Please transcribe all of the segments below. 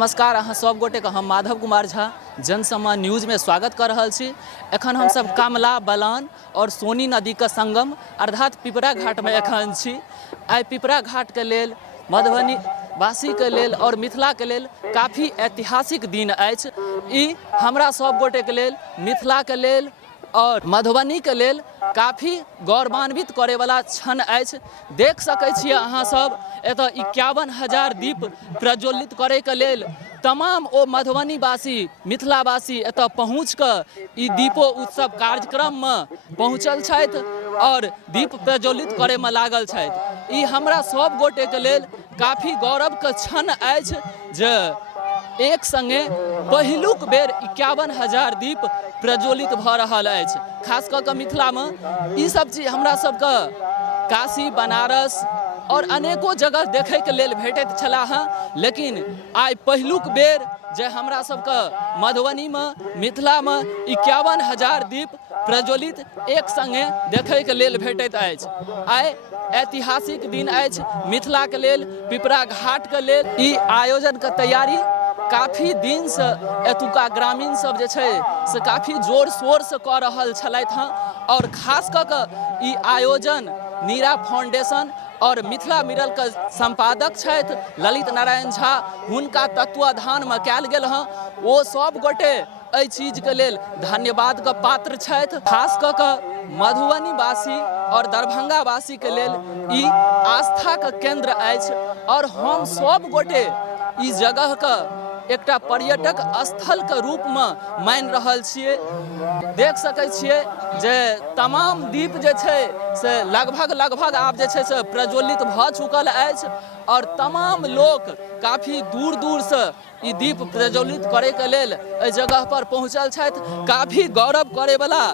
नमस्कार, अहाँ सब गोटे के हम माधव कुमार झा जनसम्मान न्यूज में स्वागत कर रहल छी। एखन हम सब कमला बलान और सोनी नदी के संगम अर्थात पिपरा घाट में एखन छी। आई पिपरा घाट के लेल मधुबनी वासी के लेल और मिथिला के लेल काफ़ी ऐतिहासिक दिन अछि। ई हमरा सब गोटे के लेल, मिथिला के लेल और मधुबनी के लेल काफ़ी गौरवान्वित करे वाला क्षण अछि। देख सकै छियै अहाँ सब एतऽ 51,000 दीप प्रज्वलित करे के लेल तमाम ओ मधुबनीवासी, मिथिलावासी एतऽ पहुँच कऽ ई दीपो उत्सव कार्यक्रम में पहुँचल छथि और दीप प्रज्वलित करे में लागल छथि। ई हमरा सब गोटे के लेल काफ़ी गौरव के क्षण अछि जे एक संगे पहिलुक बेर 51,000 दीप प्रज्वलित भऽ रहल अछि। खास कऽ मिथिला में ई सब चीज हमरा सबके काशी, बनारस और अनेको जगह देखे के लेल भेटैत छला हँ, लेकिन आइ पहिलुक बेर जे हमरा सबके मधुबनी में, मिथिला में 51,000 दीप प्रज्वलित एक संगे देखे के लेल भेटैत अछि। आइ ऐतिहासिक दिन अछि मिथिला के लेल, पिपरा घाट के लेल। ई आयोजन के तैयारी काफ़ी दिन से एतुका ग्रामीण सब जे छै से काफ़ी जोर शोर से कऽ रहल छलथि हँ और खास कऽ कऽ ई आयोजन नीरा फाउंडेशन और मिथिला मिरर के संपादक छथि ललित नारायण झा, हुनका तत्वाधान में कयल गेल हँ। ओ सब गोटे एहि चीज के लेल धन्यवाद के पात्र छथि। खास कऽ कऽ मधुबनी वासी और दरभंगा वासी के लेल ई आस्था के केंद्र अछि और हम सब गोटे ई जगह के एकटा पर्यटक स्थल के रूप में मान रहल छियै। देख सकै छियै जे तमाम दीप जे छै से लगभग आब जे छै से प्रज्वलित भऽ चुकल अछि और तमाम लोग काफ़ी दूर दूर से ई दीप प्रज्वलित करे के लेल एहि जगह पर पहुँचल छथि। काफ़ी गौरव करे वाला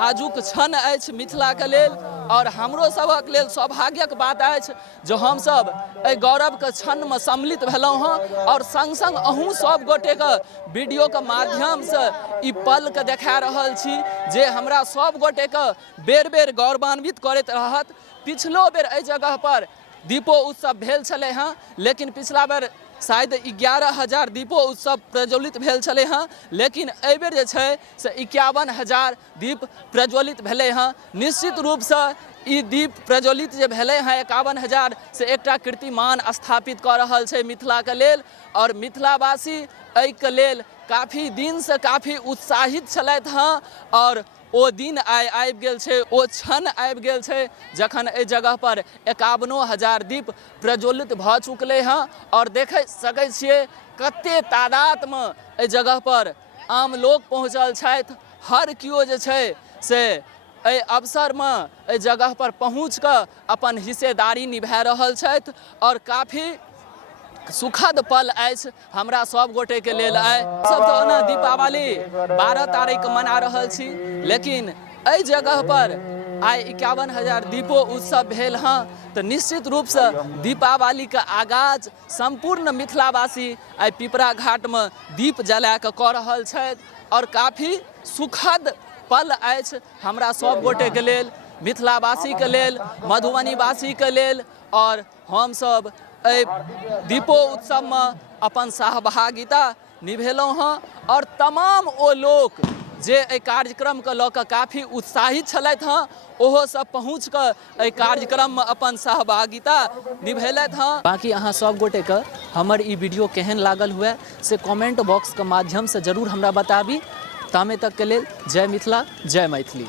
आजुक क्षण अछि मिथिला के लेल और हमरो सबक लेल सौभाग्यक बात अछि जो हम सब एहि गौरव के क्षण में सम्मिलित भेलहुँ हँ और संग संग अहूँ सब गोटे के वीडियो के माध्यम से ई पल के देखा रहल छी जे हमरा सब गोटे के बेर बेर गौरवान्वित करैत रहत। पिछलो बेर एहि जगह पर दीपो उत्सव भेल छलै हँ, लेकिन पिछला बेर शायद 11,000 दीपो उत्सव प्रज्वलित भेल छलै हँ, लेकिन एहि बेर जे छै से 51,000 दीप प्रज्वलित भेलै हँ। निश्चित रूप से ई दीप प्रज्वलित जे भेलै हँ 51,000 से एकटा कीर्तिमान स्थापित कऽ रहल छै मिथिला के लेल और मिथिलावासी एहि के लेल काफ़ी दिन से काफ़ी उत्साहित छलथि हँ और ओ दिन आइ आबि गेल छै, ओ क्षण आबि गेल छै जखन एहि जगह पर 51,000 दीप प्रज्वलित भऽ चुकलै हँ और देख सकै छियै कते तादाद में एहि जगह पर आम लोग पहुँचल छथि। हर किओ जे छै से एहि अवसर में एहि जगह पर पहुँच कऽ अपन हिस्सेदारी निभा रहल छथि और काफ़ी सुखद पल अछि हमरा सब गोटे के लेल। आइ सब तो ओना दीपावली 12 तारीख मना रहल छी, लेकिन एहि जगह पर आइ 51,000 दीपो उत्सव भेल हँ तो निश्चित रूप से दीपावली के आगाज संपूर्ण मिथिलावासी आइ पिपरा घाट में दीप जला के कऽ रहल छथि और काफ़ी सुखद पल अछि हमरा सब गोटे के लेल, मिथिलावासी के लेल, मधुबनी वासी के लेल। और हम सब एहि दीपो उत्सव में अपन सहभागिता निभेलहुँ हँ और तमाम ओ लोग जे एहि कार्यक्रम के लऽ कऽ काफ़ी उत्साहित छलथि हँ ओहो सब पहुँच कऽ एहि कार्यक्रम में अपन सहभागिता निभेलथि हँ। बाकी अहाँ सब गोटे के हमर ई वीडियो केहन लागल हुए से कमेंट बॉक्स के माध्यम से जरूर हमरा बताबी। तामे तक के लेल जय मिथिला, जय मैथिली।